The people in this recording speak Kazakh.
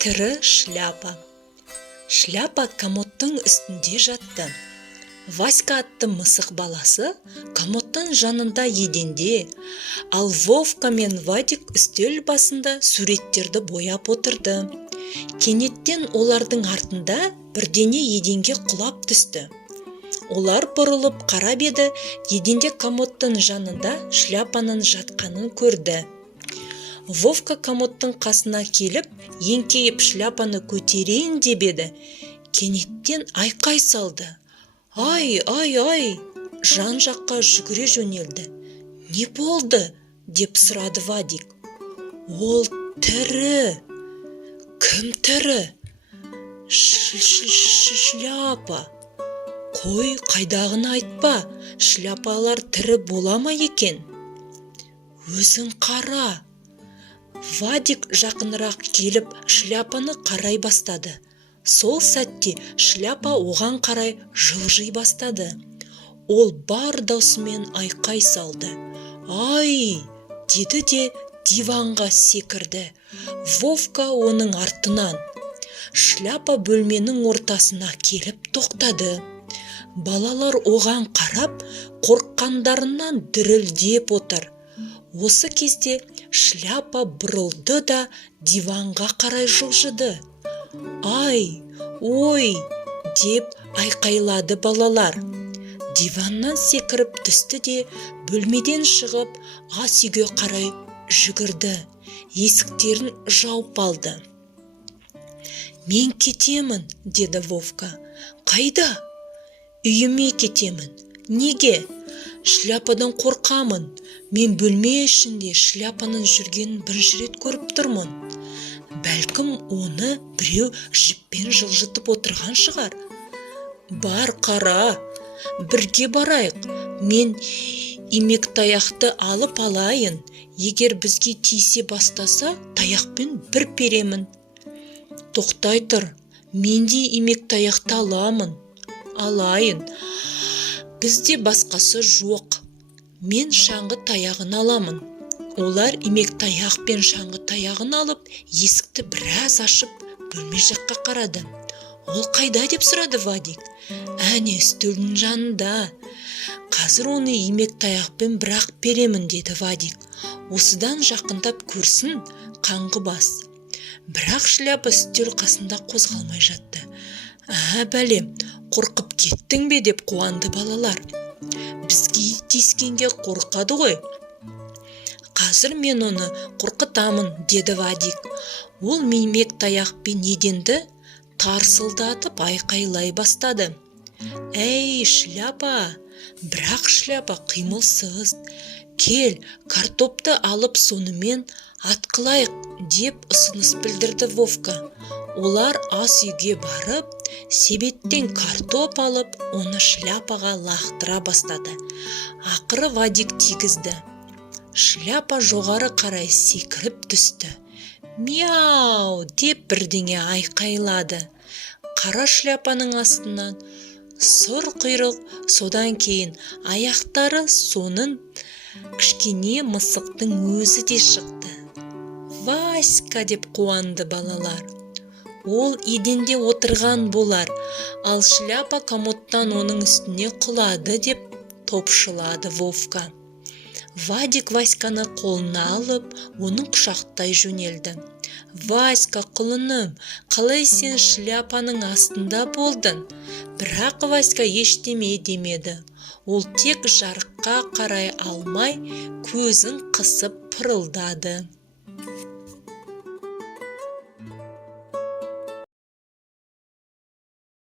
Тірі шляпа. Шляпа комодтың үстінде жатты. Васька атты мысық баласы комодтың жанында еденде, ал Вовка мен Вадик үстел басында суреттерді бояп отырды. Кенеттен олардың артында бірдеңе еденге құлап түсті. Олар бұрылып қарап еді, еденде комодтың жанында шляпаның жатқанын көрді. Вовка комодтың қасына келіп, еңкейіп шляпаны көтерейін деп еді. Кенеттен айқай салды. Ай, жан жаққа жүгіре жөнелді. Не болды? Деп сұрады Вадик. Ол тірі. Кім тірі? Шляпа. Қой, қайдағыны айтпа, шляпалар тірі бола ма екен? Өзің қара. Вадик жақынырақ келіп шляпаны қарай бастады. Сол сәтте шляпа оған қарай жылжи бастады. Ол бар даусымен айқай салды. Ай, деді де диванға секірді. Вовка оның артынан. Шляпа бөлменің ортасына келіп тоқтады. Балалар оған қарап, қорыққандарынан дірілдеп отыр. Осы кезде шляпа бұрылды да диванға қарай жылжыды. Ай, ой, деп айқайлады балалар. Диваннан секіріп түсті де бөлмеден шығып ас үйге қарай жүгірді. Есіктерін жауып алды. Мен кетемін, деді Вовка. Қайда? Үйіме кетемін. Неге? Шляпадан қорқамын. Мен бөлме ішінде шляпаның жүргенін бірінші рет көріп тұрмын. Бәлкім оны біреу жіппен жылжытып отырған шығар. Бар қара, бірге барайық. Мен имек таяқты алып алайын. Егер бізге тисе бастаса, таяқпен бір перемін. Тоқтай тұр, мен де имек таяқты алайын. Бізде басқасы жоқ. Мен шаңғы таяғын аламын. Олар имек таяқ пен шаңғы таяғын алып, есікті біраз ашып, бөлме жаққа қарады. Ол қайда деп сұрады Вадик. Әне үстелдің жанында. Қазір оны имек таяқпен бірақ беремін, деді Вадик. Осыдан жақындап көрсін, қаңғы бас. Бірақ шляпа үстел қасында қозғалмай жатты. Бәлем, қорқып кеттің бе деп қуанды балалар. Бізге тиіскенге қорқады ғой. Қазір мен оны қорқытамын, деді Вадик. Ол имек таяқпен еденді тарсылдатып айқайлай бастады. Әй, шляпа! Бірақ шляпа қимылсыз. Кел, картопты алып сонымен атқылайық, деп ұсыныс білдірді Вовка. Олар ас үйге барып, себеттен картоп алып, оны шляпаға лақтыра бастады. Ақыры Вадик тигізді. Шляпа жоғары қарай секіріп түсті. Мяу, деп бірдеңе айқайлады. Қара шляпаның астынан сұр құйрық, содан кейін аяқтары, соның кішкене мысықтың өзі де шықты. Васька, деп қуанды балалар. Ол еденде отырған болар, ал шляпа комодтан оның үстіне құлады, деп топшылады Вовка. Вадик Васьканы қолына алып, оның құшақтай жөнелді. Васька, құлыным, қалай сен шляпаның астында болдың? Бірақ Васька ештеме демеді. Ол тек жарыққа қарай алмай, көзін қысып пырылдады.